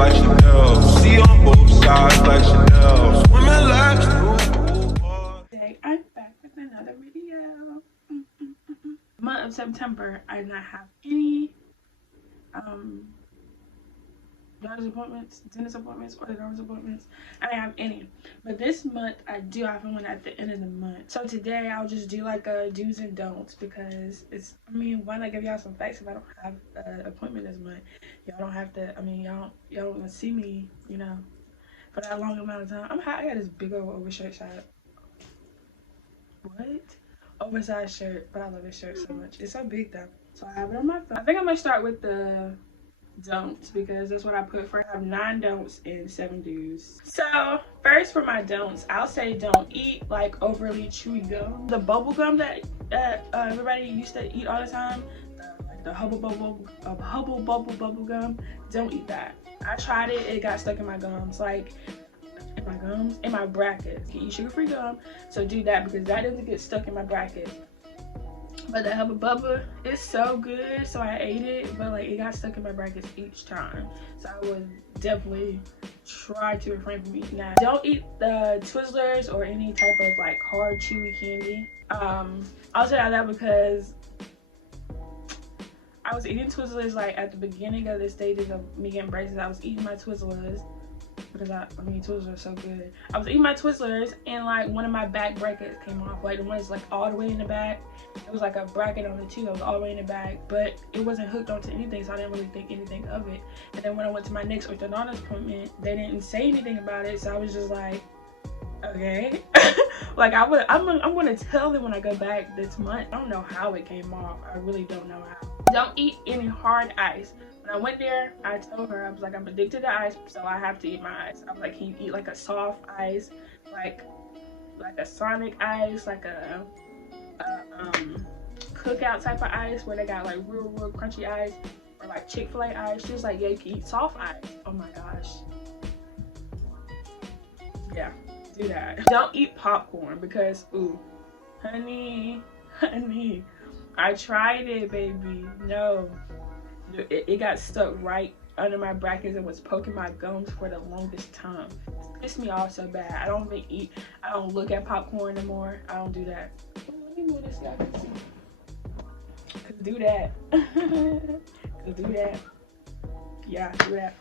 like Chanel. See on both sides like Chanel. Swimming laps through. Today I'm back with another video. Month of September, I did not have any doctor's appointments, dentist appointments, orthodontist appointments. I didn't have any. But this month I do have one at the end of the month. So today I'll just do like a do's and don'ts, because it's, I mean, why not give y'all some facts if I don't have an appointment this month? Y'all don't have to, I mean, y'all don't want to see me, you know, for that long amount of time. I'm hot. I got this big old oversized shirt. What? Oversized shirt, but I love this shirt so much. It's so big though. So I have it on my phone. I think I'm gonna start with the don'ts, because that's what I put for. I have 9 don'ts and 7 do's. So first, for my don'ts, I'll say don't eat like overly chewy gum. The bubble gum that everybody used to eat all the time, like the hubble bubble gum. Don't eat that. I tried it. It got stuck in my gums. Like in my brackets. You can eat sugar-free gum, so do that, because that doesn't get stuck in my brackets. But the Hubba Bubba is so good, so I ate it, but like it got stuck in my brackets each time. So I would definitely try to refrain from eating that. Don't eat the Twizzlers or any type of like hard chewy candy. I'll say that because I was eating Twizzlers like at the beginning of the stages of me getting braces. I was eating my Twizzlers because I mean Twizzlers are so good. I was eating my Twizzlers and like one of my back brackets came off, like the one that's like all the way in the back. It was like a bracket on the tooth that was all the way in the back, but it wasn't hooked onto anything, so I didn't really think anything of it. And then when I went to my next orthodontist appointment, they didn't say anything about it, so I was just like, okay. Like I'm gonna tell them when I go back this month. I don't know how it came off. I really don't know how. Don't eat any hard ice. When I went there, I told her, I was like, I'm addicted to ice, so I have to eat my ice. I was like, can you eat like a soft ice, like a Sonic ice, like a cookout type of ice where they got like real crunchy ice, or like Chick-fil-A ice? She was like, yeah, you can eat soft ice. Oh my gosh. Yeah, do that. Don't eat popcorn, because ooh, honey, I tried it, baby. No, it got stuck right under my brackets and was poking my gums for the longest time. It pissed me off so bad. I don't even eat, I don't look at popcorn anymore. I don't do that. Let me move this guy. Could do that. Could do that. Yeah, do that.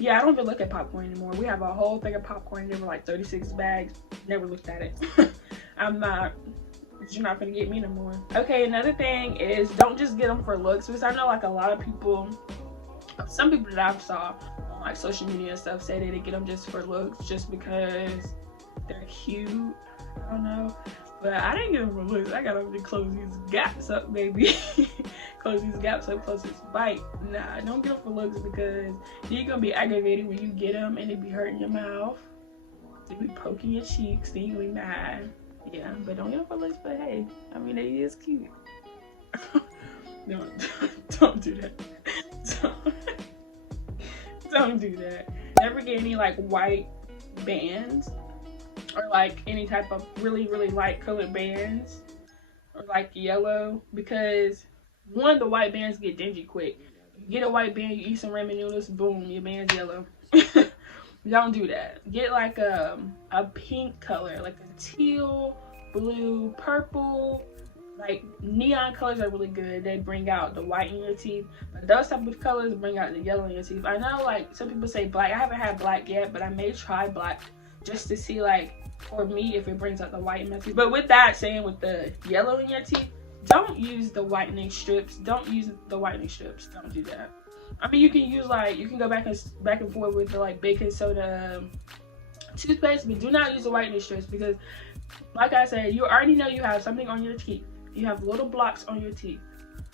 Yeah, I don't even look at popcorn anymore. We have a whole thing of popcorn. There were like 36 bags. Never looked at it. You're not gonna get me no more. Okay, another thing is don't just get them for looks, because I know like a lot of people, some people that I've saw on like social media and stuff, say they get them just for looks, just because they're cute. I don't know, but I didn't get them for looks. I got them to close these gaps up, baby. Close these gaps up, close this bite. Nah, don't get them for looks, because you're gonna be aggravated when you get them and they be hurting your mouth, they be poking your cheeks, then you gonna be mad. Yeah, but don't get them for looks. But hey, I mean, it is cute. Don't do that. Don't do that. Never get any like white bands, or like any type of really light colored bands, or like yellow, because one, the white bands get dingy quick. You get a white band, you eat some ramen noodles, boom, your band's yellow. Don't do that. Get like a pink color, like a teal, blue, purple. Like neon colors are really good. They bring out the white in your teeth. But those type of colors bring out the yellow in your teeth. I know like some people say black. I haven't had black yet, but I may try black just to see like for me if it brings out the white in my teeth. But with that saying, with the yellow in your teeth, don't use the whitening strips. Don't use the whitening strips. Don't do that. I mean, you can use like, you can go back and forth with the like baking soda toothpaste, but do not use the whitening strips, because like I said, you already know you have something on your teeth. You have little blocks on your teeth,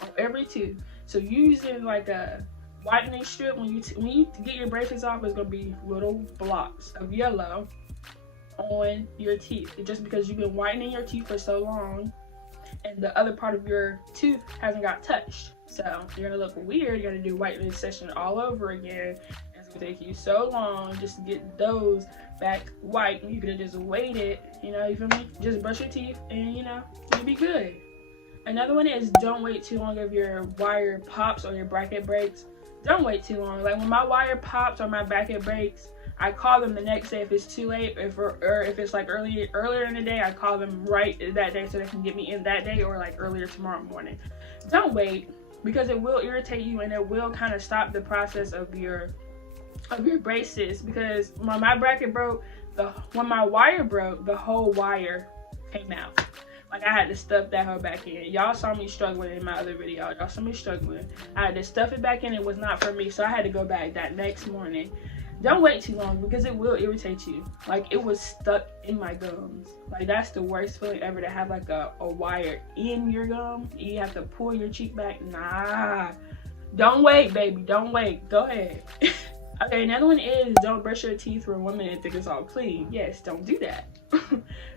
on every tooth. So using like a whitening strip, when you get your braces off, it's gonna be little blocks of yellow on your teeth. It's just because you've been whitening your teeth for so long, and the other part of your tooth hasn't got touched. So you're gonna look weird. You're gonna do whitening session all over again. It's gonna take you so long just to get those back white. You could have just waited, you know, you feel me? Just brush your teeth and, you know, you'll be good. Another one is don't wait too long if your wire pops or your bracket breaks. Don't wait too long. Like when my wire pops or my bracket breaks, I call them the next day if it's too late, or if it's like earlier in the day, I call them right that day so they can get me in that day, or like earlier tomorrow morning. Don't wait, because it will irritate you and it will kind of stop the process of your braces. Because when my bracket broke, when my wire broke, the whole wire came out. Like I had to stuff that hoe back in. Y'all saw me struggling in my other video. Y'all saw me struggling. I had to stuff it back in. It was not for me, so I had to go back that next morning. Don't wait too long, because it will irritate you. Like it was stuck in my gums. Like that's the worst feeling ever, to have like a wire in your gum. You have to pull your cheek back. Nah. Don't wait, baby. Don't wait. Go ahead. Okay, another one is don't brush your teeth for women and think it's all clean. Yes, don't do that.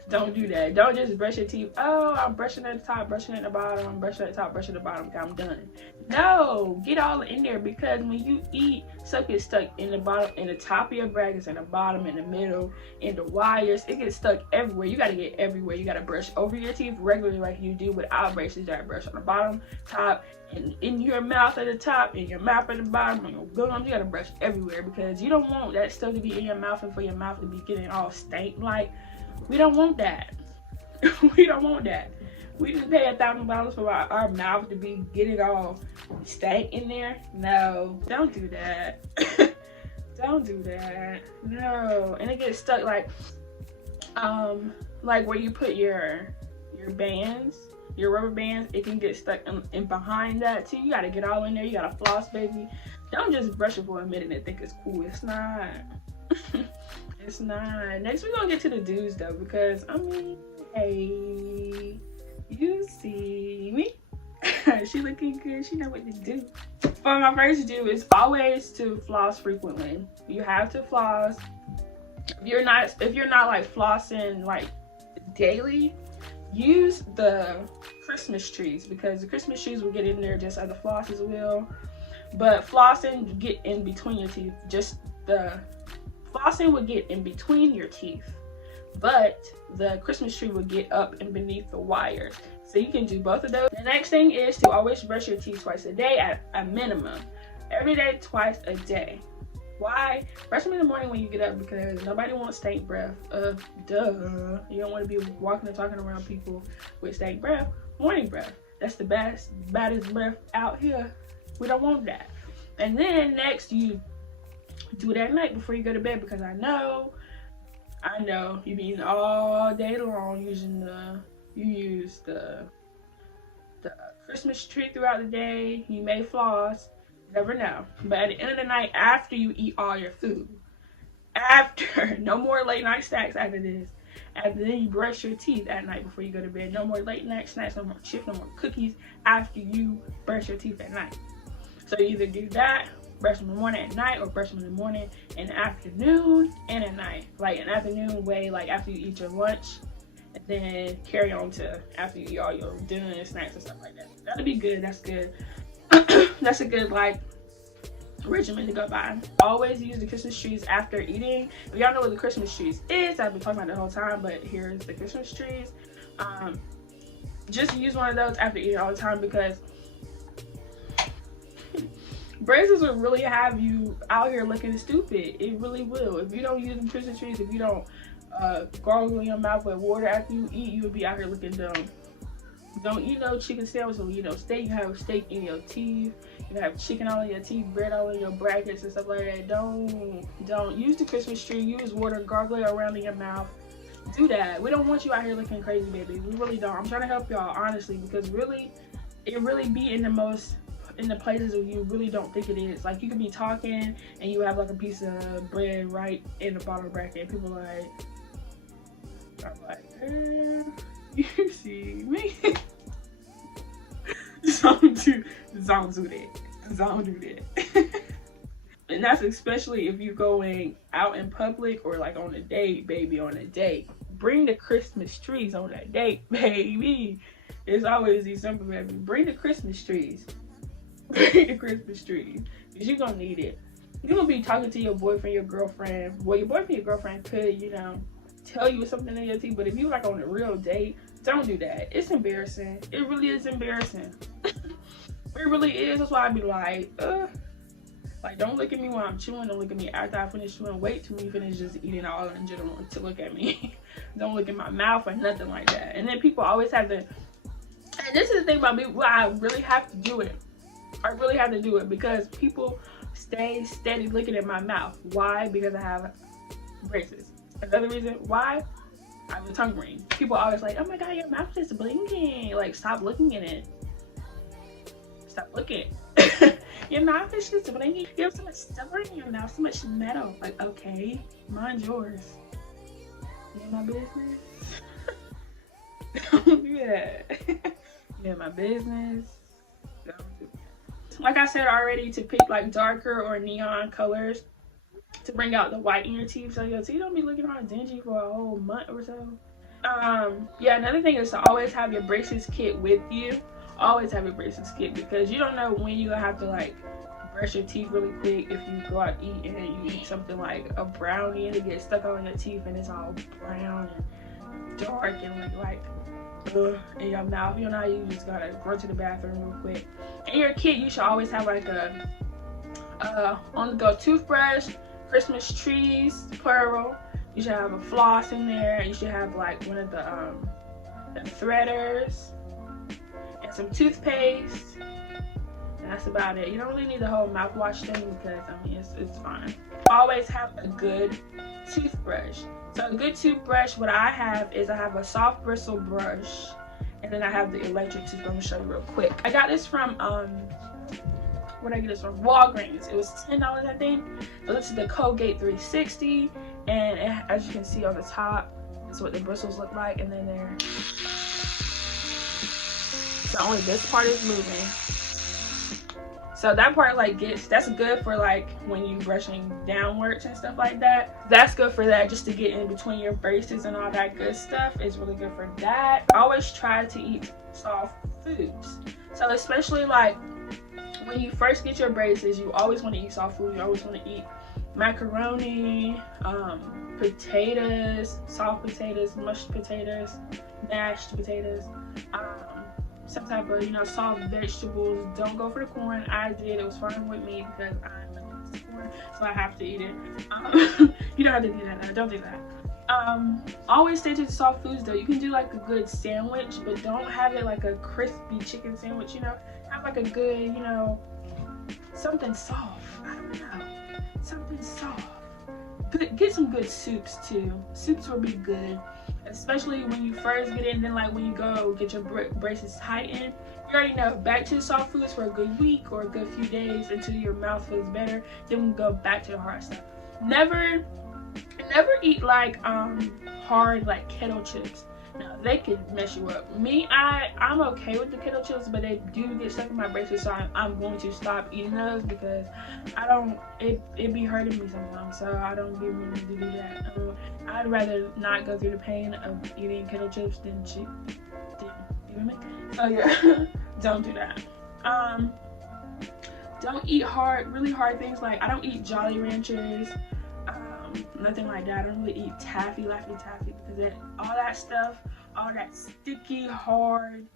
Don't do that. Don't just brush your teeth. Oh, I'm brushing at the top, brushing at the bottom, I'm brushing at the top, brushing at the bottom. Okay, I'm done. No, get all in there, because when you eat, stuff gets stuck in the bottom, in the top of your brackets, in the bottom, in the middle, in the wires. It gets stuck everywhere. You gotta get everywhere. You gotta brush over your teeth regularly like you do without braces. You gotta brush on the bottom, top, and in your mouth at the top, in your mouth at the bottom, on your gums. You gotta brush everywhere, because you don't want that stuff to be in your mouth and for your mouth to be getting all stank. Like, we don't want that. We don't want that. We just pay $1,000 for our mouth to be getting all stank in there. No, don't do that. Don't do that. No. And it gets stuck like where you put your bands, your rubber bands, it can get stuck in behind that too. You gotta get all in there. You gotta floss, baby. Don't just brush it for a minute and think it's cool. It's not. It's not. Next, we're gonna get to the do's though, because I mean, hey, you see me? She looking good. She know what to do. For my first do is always to floss frequently. You have to floss. If you're not like flossing like daily, use the Christmas trees, because the Christmas trees will get in there just as the flosses will. But flossing, get in between your teeth. Just the flossing would get in between your teeth, but the Christmas tree would get up and beneath the wires. So you can do both of those. The next thing is to always brush your teeth twice a day at a minimum. Every day, twice a day. Why? Brush them in the morning when you get up, because nobody wants stank breath. Duh. You don't want to be walking and talking around people with stank breath. Morning breath. That's the baddest breath out here. We don't want that. And then next, you do it at night before you go to bed, because I know you've been eating all day long you use the Christmas tree throughout the day. You may floss, never know. But at the end of the night, after you eat all your food, no more late night snacks after this. After then, you brush your teeth at night before you go to bed. No more late night snacks, no more chips, no more cookies after you brush your teeth at night. So you either do that, brush them in the morning at night, or brush them in the morning and afternoon and at night. Like an afternoon way, like after you eat your lunch, and then carry on to after you eat all your dinner and snacks and stuff like that. That'll be good. That's good. That's a good like regimen to go by. Always use the Christmas trees after eating. If y'all know what the Christmas trees is, I've been talking about it the whole time, but here's the Christmas trees. Just use one of those after eating all the time, because braces will really have you out here looking stupid. It really will. If you don't use the Christmas trees, if you don't gargle your mouth with water after you eat, you will be out here looking dumb. Don't eat no chicken sandwich or steak. You have steak in your teeth. You have chicken all in your teeth, bread all in your brackets and stuff like that. Don't use the Christmas tree. Use water, gargle it around in your mouth. Do that. We don't want you out here looking crazy, baby. We really don't. I'm trying to help y'all, honestly, because really, it really be in the places where you really don't think it is. Like, you could be talking and you have like a piece of bread right in the bottom bracket, and people are like, you see me? Don't do that. And that's especially if you're going out in public or like on a date, baby, on a date. Bring the Christmas trees on that date, baby. It's always December, baby. Bring the Christmas trees. Bring the Christmas trees, because you're gonna need it. You're gonna be talking to your boyfriend, your girlfriend. Well, your boyfriend, your girlfriend could, tell you something in your teeth, but if you like on a real date, don't do that. It's embarrassing. It really is embarrassing. It really is. That's why I'd be like, Like, don't look at me while I'm chewing. Don't look at me after I finish chewing. Wait till me finish just eating all in general to look at me. Don't look at my mouth or nothing like that. And then people always have to, and this is the thing about me, why I really have to do it. I really have to do it because people stay steady looking at my mouth. Why? Because I have braces. Another reason why, I have a tongue ring. People are always like, oh my god, your mouth is blinking. Like, stop looking at it. Stop looking. Your mouth is just blinking. You have so much stuff in your mouth, so much metal. Like, okay, mind yours. You in my business? Don't do that. You in my business? Don't do that. Like I said already, to pick like darker or neon colors to bring out the white in your teeth, so your teeth don't be looking all dingy for a whole month or so. Yeah, another thing is to always have your braces kit with you. Always have your braces kit, because you don't know when you're gonna have to like brush your teeth really quick. If you go out eating and you eat something like a brownie and it gets stuck on your teeth and it's all brown and dark and like in your mouth, you know, you just gotta run to the bathroom real quick. In your kit, you should always have like a on the go toothbrush, Christmas trees, plural. You should have a floss in there. You should have like one of the threaders and some toothpaste. And that's about it. You don't really need the whole mouthwash thing because I mean it's fine. Always have a good toothbrush. So a good toothbrush, what I have is I have a soft bristle brush, and then I have the electric toothbrush. I'm gonna show you real quick. I got this from where did I get this from? Walgreens. It was $10, I think. So this is the Colgate 360, and as you can see on the top, that's what the bristles look like, and then there. So only this part is moving. So that part like that's good for like when you brushing downwards and stuff like that. That's good for that, just to get in between your braces and all that good stuff. It's really good for that. I always try to eat soft foods. So especially like when you first get your braces, you always want to eat soft food. You always want to eat macaroni, potatoes, soft potatoes, mashed potatoes, mashed potatoes, some type of, you know, soft vegetables. Don't go for the corn. I did. It was fine with me because I'm against corn, so I have to eat it. You don't have to do that now. Don't do that. Always stay to the soft foods though. You can do like a good sandwich, but don't have it like a crispy chicken sandwich, you know. Have like a good, you know, something soft. I don't know. Something soft. Good. Get some good soups too. Soups will be good. Especially when you first get in, then like when you go get your braces tightened, you already know, back to the soft foods for a good week or a good few days until your mouth feels better. Then we go back to the hard stuff. Never eat like hard like kettle chips. No, they could mess you up. Me, I'm okay with the kettle chips, but they do get stuck in my braces, so I'm going to stop eating those because it be hurting me sometimes, so I don't be willing to do that. I'd rather not go through the pain of eating kettle chips than you know what I mean? So yeah, don't do that. Don't eat really hard things. Like I don't eat Jolly Ranchers, nothing like that. I don't really eat Laffy Taffy because all that stuff, all that sticky hard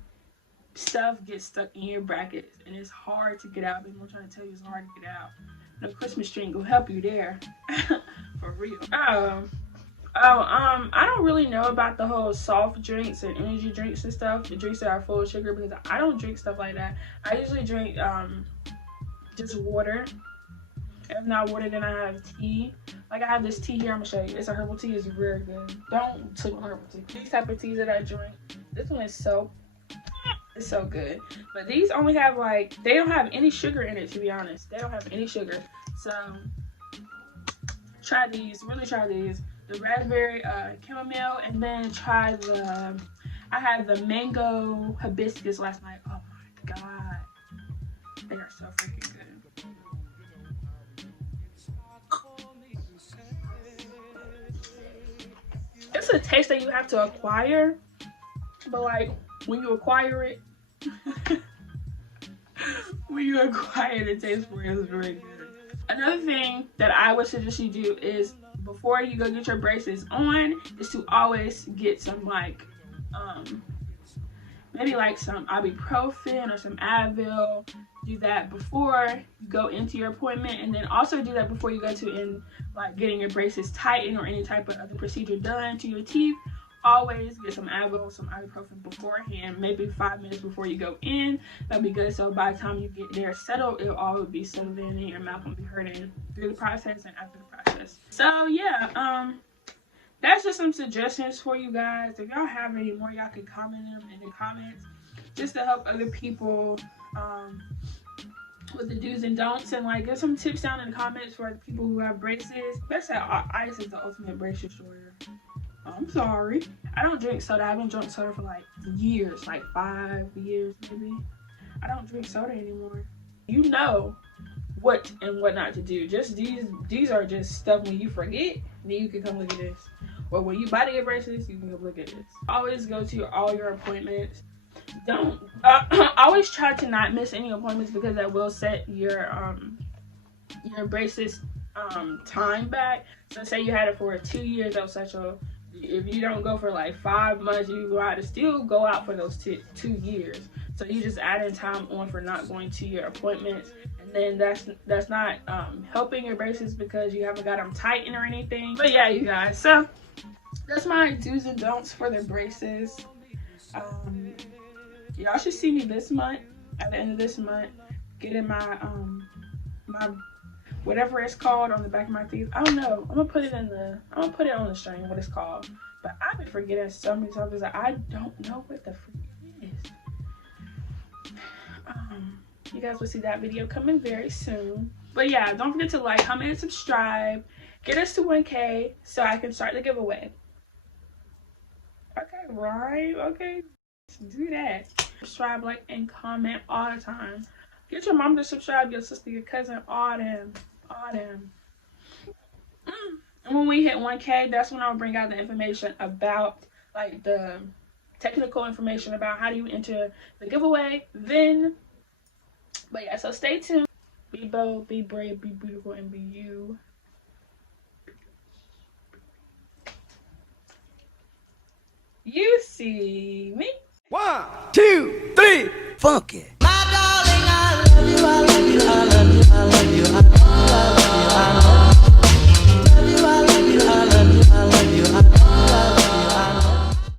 stuff gets stuck in your brackets and it's hard to get out. I'm trying to tell you, it's hard to get out. The Christmas tree will help you there. For real. I don't really know about the whole soft drinks and energy drinks and stuff, the drinks that are full of sugar, because I don't drink stuff like that. I usually drink just water. If not water, then I have tea. Like I have this tea here, I'm gonna show you. It's a herbal tea. It's very good. Don't sleep on herbal tea. These type of teas that I drink, this one is so good. But these only have like, they don't have any sugar in it, to be honest. They don't have any sugar. So try these. Really try these. The raspberry chamomile, and then try the. I had the mango hibiscus last night. Oh my god, they are so freaking good. It's a taste that you have to acquire, but like when you acquire it, the taste for it is very good. Another thing that I would suggest you do is before you go get your braces on is to always get some like maybe like some ibuprofen or some Advil. Do that before you go into your appointment, and then also do that before you go to like getting your braces tightened or any type of other procedure done to your teeth. Always get some Advil, some ibuprofen beforehand, maybe 5 minutes before you go in. That'll be good. So by the time you get there settled, it'll all be settled in, and your mouth won't be hurting through the process and after the process. So yeah, that's just some suggestions for you guys. If y'all have any more, y'all can comment them in the comments, just to help other people with the do's and don'ts, and like get some tips down in the comments for the people who have braces. That's how ice is the ultimate brace destroyer. I'm sorry. I don't drink soda. I haven't drunk soda for like years, like 5 years maybe. I don't drink soda anymore. You know what and what not to do. Just these are just stuff when you forget, then you can come look at this. Or when you buy to get braces, you can come look at this. Always go to all your appointments. Don't always try to not miss any appointments, because that will set your braces time back. So say you had it for 2 years, that was such a, if you don't go for like 5 months, you go out to still go out for those 2 years. So you just adding time on for not going to your appointments, and then that's not helping your braces because you haven't got them tightened or anything. But yeah, you guys, so that's my do's and don'ts for the braces. Y'all should see me this month, at the end of this month, getting my my whatever it's called on the back of my teeth. I don't know. I'm gonna put it on the string what it's called. But I've been forgetting so many times that I don't know what the freak it is. You guys will see that video coming very soon. But yeah, don't forget to like, comment, and subscribe. Get us to 1K so I can start the giveaway. Okay, right? Okay, do that. Subscribe, like, and comment all the time. Get your mom to subscribe, your sister, your cousin, all them. And when we hit 1K, that's when I'll bring out the information about, like, the technical information about how do you enter the giveaway then. But yeah, so stay tuned. Be bold, be brave, be beautiful, and be you. You see me. 1, 2, 3, funky. My darling, I love you, I love you.